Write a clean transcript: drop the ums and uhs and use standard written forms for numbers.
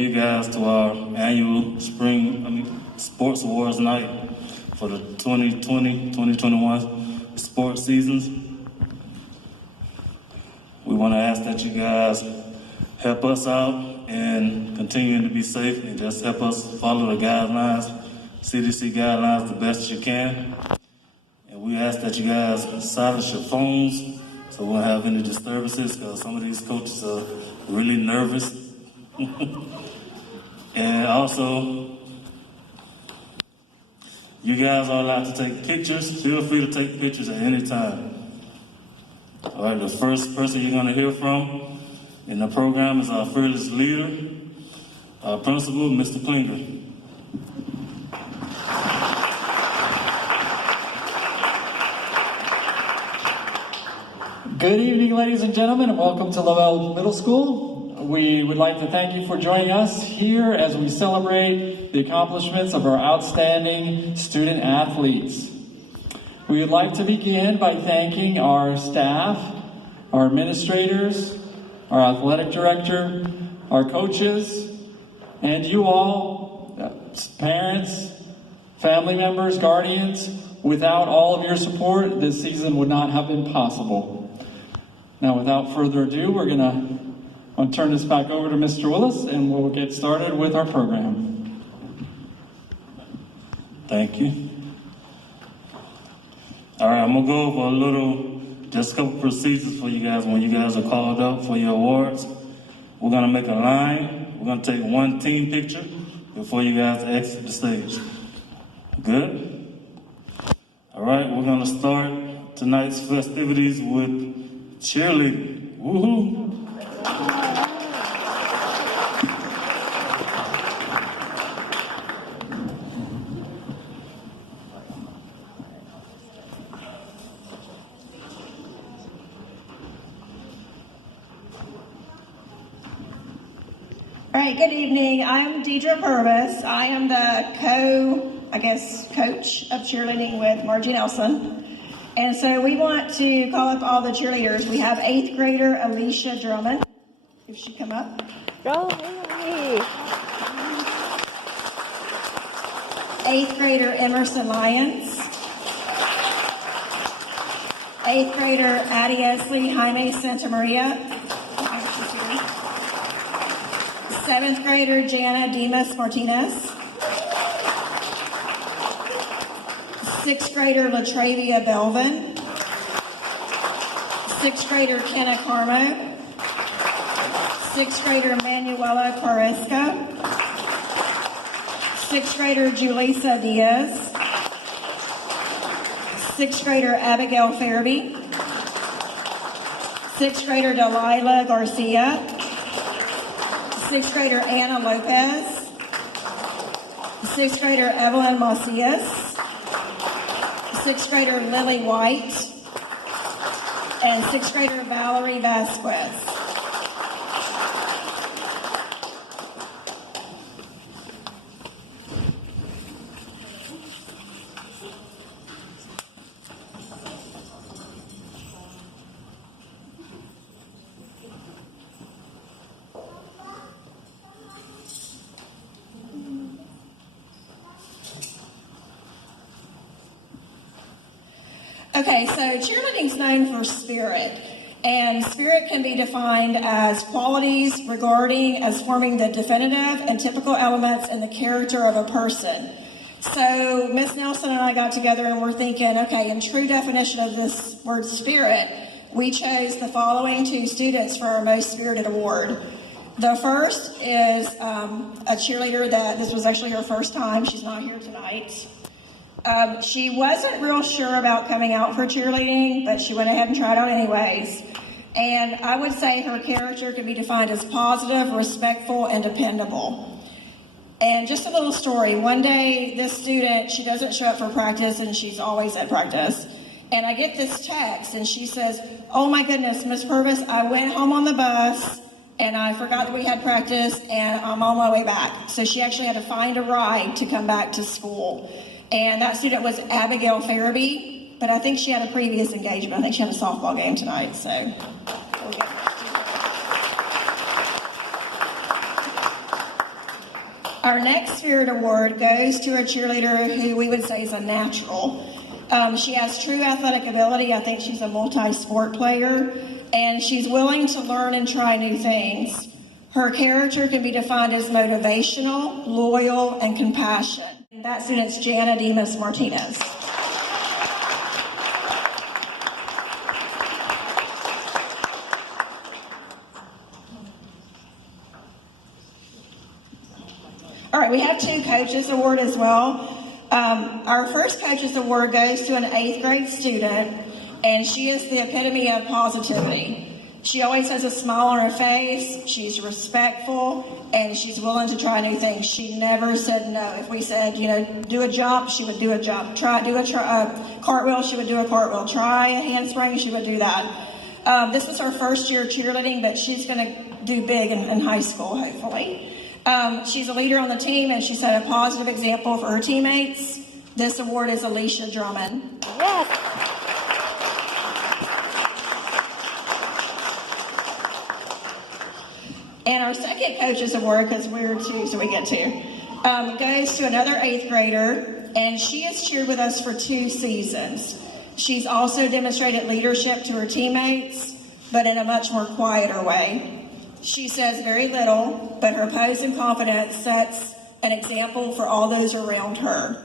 you guys to our annual sports awards night for the 2020-2021 sports seasons. We want to ask that you guys help us out and continuing to be safe and just help us follow the guidelines, CDC guidelines, the best you can. And we ask that you guys silence your phones so we won't have any disturbances, because some of these coaches are really nervous. And also, you guys are allowed to take pictures. Feel free to take pictures at any time. All right, the first person you're going to hear from in the program is our fearless leader, our principal, Mr. Klinger. Good evening, ladies and gentlemen, and welcome to Lovell Middle School. We would like to thank you for joining us here as we celebrate the accomplishments of our outstanding student athletes. We would like to begin by thanking our staff, our administrators, our athletic director, our coaches, and you all, parents, family members, guardians. Without all of your support, this season would not have been possible. Now, without further ado, I'll turn this back over to Mr. Willis, and we'll get started with our program. Thank you. All right, I'm gonna go over just a couple procedures for you guys when you guys are called up for your awards. We're gonna make a line. We're gonna take one team picture before you guys exit the stage. Good? All right, we're gonna start tonight's festivities with cheerleading. Woohoo! All right, good evening. I'm Deidre Purvis. I am the coach of cheerleading with Margie Nelson. And so we want to call up all the cheerleaders. We have 8th grader Alisha Drummond. If she come up. Go, hey. 8th grader Emerson Lyons. 8th grader Addie Esley Jaime Santa Maria. 7th grader Jana Dimas Martinez. 6th grader Latravia Belvin. 6th grader Kenna Carmo. 6th grader Manuela Quaresca. 6th grader Julissa Diaz. 6th grader Abigail Fairby. 6th grader Delilah Garcia. 6th grader Anna Lopez. 6th grader Evelyn Macias. 6th grader Lily White. And 6th grader Valerie Vasquez. Okay, so cheerleading is known for spirit, and spirit can be defined as qualities regarding as forming the definitive and typical elements in the character of a person. So Miss Nelson and I got together and we're thinking, okay, in true definition of this word spirit, we chose the following 2 students for our Most Spirited Award. The first is a cheerleader that this was actually her first time. She's not here tonight. She wasn't real sure about coming out for cheerleading, but she went ahead and tried out anyways. And I would say her character can be defined as positive, respectful, and dependable. And just a little story. One day, this student, she doesn't show up for practice, and she's always at practice. And I get this text, and she says, "Oh my goodness, Miss Purvis, I went home on the bus, and I forgot that we had practice, and I'm on my way back." So she actually had to find a ride to come back to school. And that student was Abigail Farabee, but I think she had a previous engagement. I think she had a softball game tonight, so we'll get back to Our next Spirit Award goes to a cheerleader who we would say is a natural. She has true athletic ability. I think she's a multi-sport player, and she's willing to learn and try new things. Her character can be defined as motivational, loyal, and compassionate. That student's Jana Demas Martinez. All right, we have 2 Coaches Award as well. Our first Coaches Award goes to an 8th grade student, and she is the epitome of positivity. She always has a smile on her face, she's respectful, and she's willing to try new things. She never said no. If we said, do a jump, she would do a jump. Do a cartwheel, she would do a cartwheel. Try a handspring, she would do that. This is her first year cheerleading, but she's going to do big in high school, hopefully. She's a leader on the team, and she set a positive example for her teammates. This award is Alisha Drummond. Yes. And our second Coaches Award, because we're 2, so we get 2, goes to another 8th grader, and she has cheered with us for 2 seasons. She's also demonstrated leadership to her teammates, but in a much more quieter way. She says very little, but her pose and confidence sets an example for all those around her.